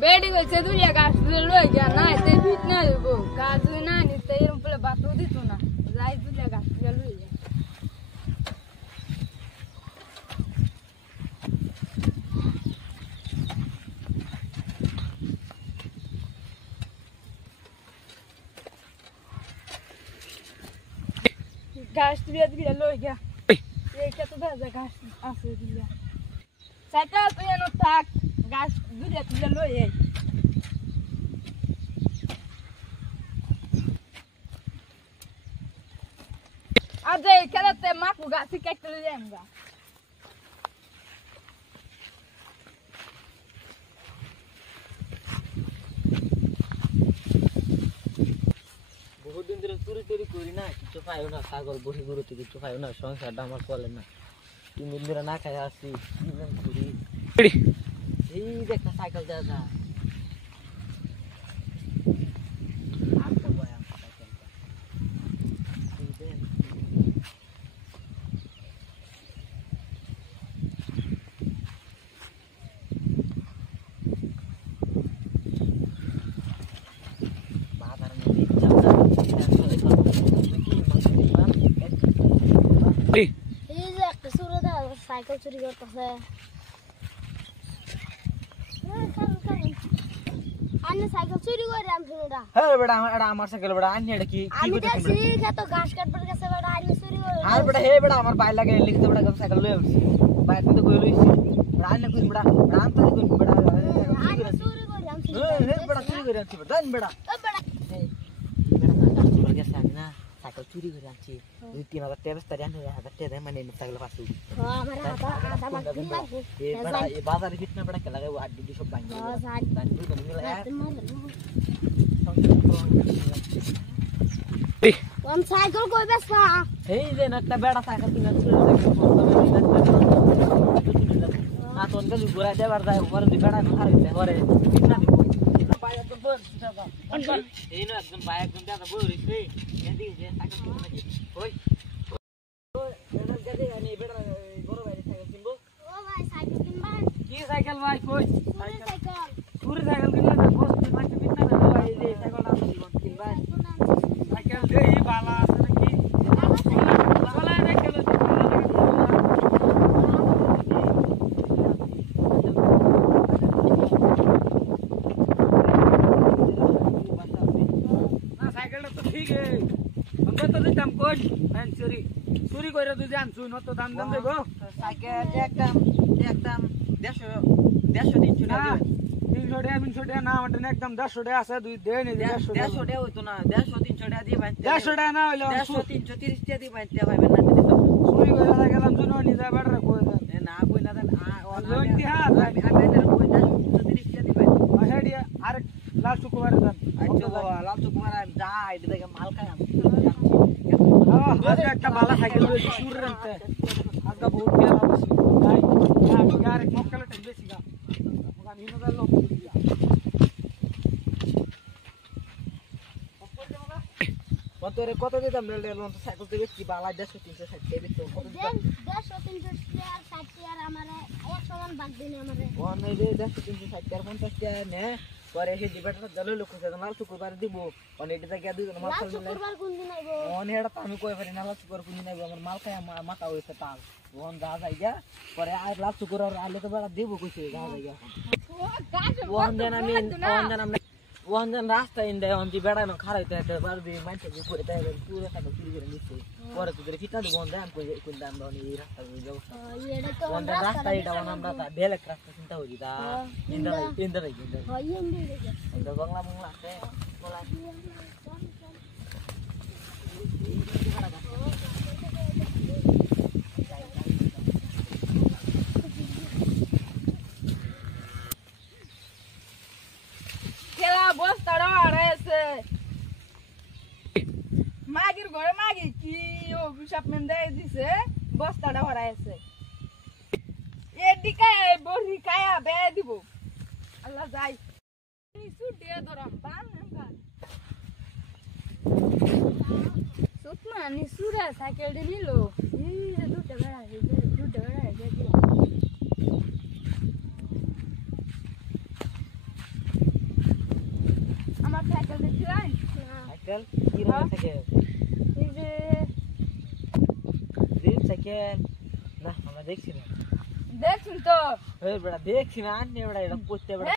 বেডি কইছে দুলিয়া গাছ লই গিয়া না তে ফিট না হইবো গাছ না নিতে এরম বলে বাতও দিত না যাই দুলিয়া গাছ লই গিয়া গাছ দুলিয়া লই গিয়া এই কত বাজে গাছ আছে দুলিয়া চাইটা তুই এনো থাক গাছ দুলিয়া লই এই আজে খেলাতে মাকু গাছ কেটে লই যামগা বহুদিন ধরে চুরি করি না কিছু পাইও না ছাগল বড়ি গরুতে কিছু পাইও না সংসারটা আমার চলে না 3 দিন ধরে না খাই আসছি এই যে একটা সাইকেল দেওয়া যা সাইকেল চুরি করতেছে আনে সাইকেল চুরি করে আমি শুনুডা হ্যাঁ বেটা আমার সাইকেল বেটা আনি এটা কি আমি দেখছি তো ঘাস কাটবার গেছে বেটা আনে চুরি করে আর বেটা হে বেটা আমার বাইরে লাগে লিখতে বেটা সাইকেল লই আসছি বাইরে তো কই লইছি বেটা আনি কই বেটা রাম তো কই বেটা আনে চুরি করে আমি হে বেটা চুরি করে আনছি বেটা বেটা ও বেটা এই বেটা কাটা চুরি গেছে আমি না সাইকেল চুরি করে আনছি 2-3 টাকা বেস্তারি আনতে 1000 টাকা দেয় মানে সাইকেল পাসু আমার আধা বাকি লাগবে এই বেটা এই বাজারে কিতনা বেটা কে লাগাই আড্ডি দি সব ভাঙি দান দুই জন মিলে কোন সাইকেল কই বেসা এই যে একটা বেটা সাইকেল কিনা চুরি না তো অন্য ঘুরা দেবার যায় ওরে বেটা না হারাইতে ওরে কিতনা দিব বাইরে তো বল দাদা এই না একদম বাইরে একদম দাদা বল রে এদি যে সাইকেল কিনা নাকি ওই এর গদে আনি বেটা বড় বাইরে সাইকেল কিনবো ও ভাই সাইকেল কিনবা কি সাইকেল ভাই কই সাইকেল পুরো সাইকেল কিনলে না বস মাটি বিনা না ভাই এই সাইকেল নাম জীবন কিনবা সাইকেল দেই বালা আছে নাকি বালা না খেলো সাইকেলটা তো ঠিক আছে আমরা তো দিতাম কই চুরি চুরি করে তুই জানছু ন তো দাম দাম দেবো সাইকেল একদম 150 টাকা 300 টাকা না আমাদের একদম 150 টাকা আছে দুই দে নি 150 টাকা হইতো না 150 300 টাকা দিয়ে বাইতে 150 টাকা না হইলো 150 330 টাকা দিয়ে বাইতে ভাইবেন না দিতে চুরি করে গেলাম শুনো নিজে বাড়া কই দেন না কই না দেন আমি এদের কই 130 টাকা দিয়ে বাইতে আহেডিয়া আর লাল শুকুমার দেন আচ্ছা বাবা লাল শুকুমার যা আইতে থেকে মাল খাই আমি আজকে একটা বালা সাইকেল লইছি পুরো রাতে আজকে বহুত গেল অবশ্য ভাই আমি আর এক মক্কালে টাইম বেশি গা মগা নিনো গেল লোক দিয়া কত দিতাম মেলে লোন তো সাইকেল থেকে কি বালা 150 360 টাকা দিতো 150 360 আর আমারে 100 মান বাদ দিন আমারে ওন নাই রে 150 360 আর 50 টাকা নে পরে এসে ডিবেটটা দলে লোক আছে মাল শুক্রবার দিব অন এটা থেকে দুই মাল খাল শুক্রবার কোন দিন আইবো অন এটা তো আমি কই পারি না লাল শুক্রবার কোন দিন আইবো আমার মাল খায় মাথা হইছে তাল ওন যা যাইগা পরে আর লাল শুক্রবার আইলে তো বড় দেব কইছে যা যাইগা ওন জান আমি ওন জান রাস্তা ইন্দে অন দি বেড়া না খারাইতে দে বার দি মাইতে দি করে তাই পুরো সাইকেল চুরি করে নিছে পরে তো ফিটা দি ওন দাম কোন দাম দাও নি রাস্তা যাও এটা তো ওন রাস্তা এটা ওন আমরা বেলে রাস্তা চিন্তা হই দা ইন্দা হয় ইন্দা এটা বাংলা আছে বলা খেলা বস্তাটা হারাইছে মাগির ঘরে মাগি কি অভিশাপ মেন্দে দিছে বস্তাটা হারাইছে এদিকে বড়ি কায়া বে দিব আল্লাহ যাই নিছু দিয়ে ধরাম বান সুতনা নিছুরা সাইকেল দিলো এই যে দুটো বেড়া দেখছিলেন সাইকেল কি রকম সাইকেল এই যে ড্রিম সাইকেল না আমরা দেখছি না দেখুন তো এই বড়া দেখছি না আন্নে বড়া এটা করতে বড়া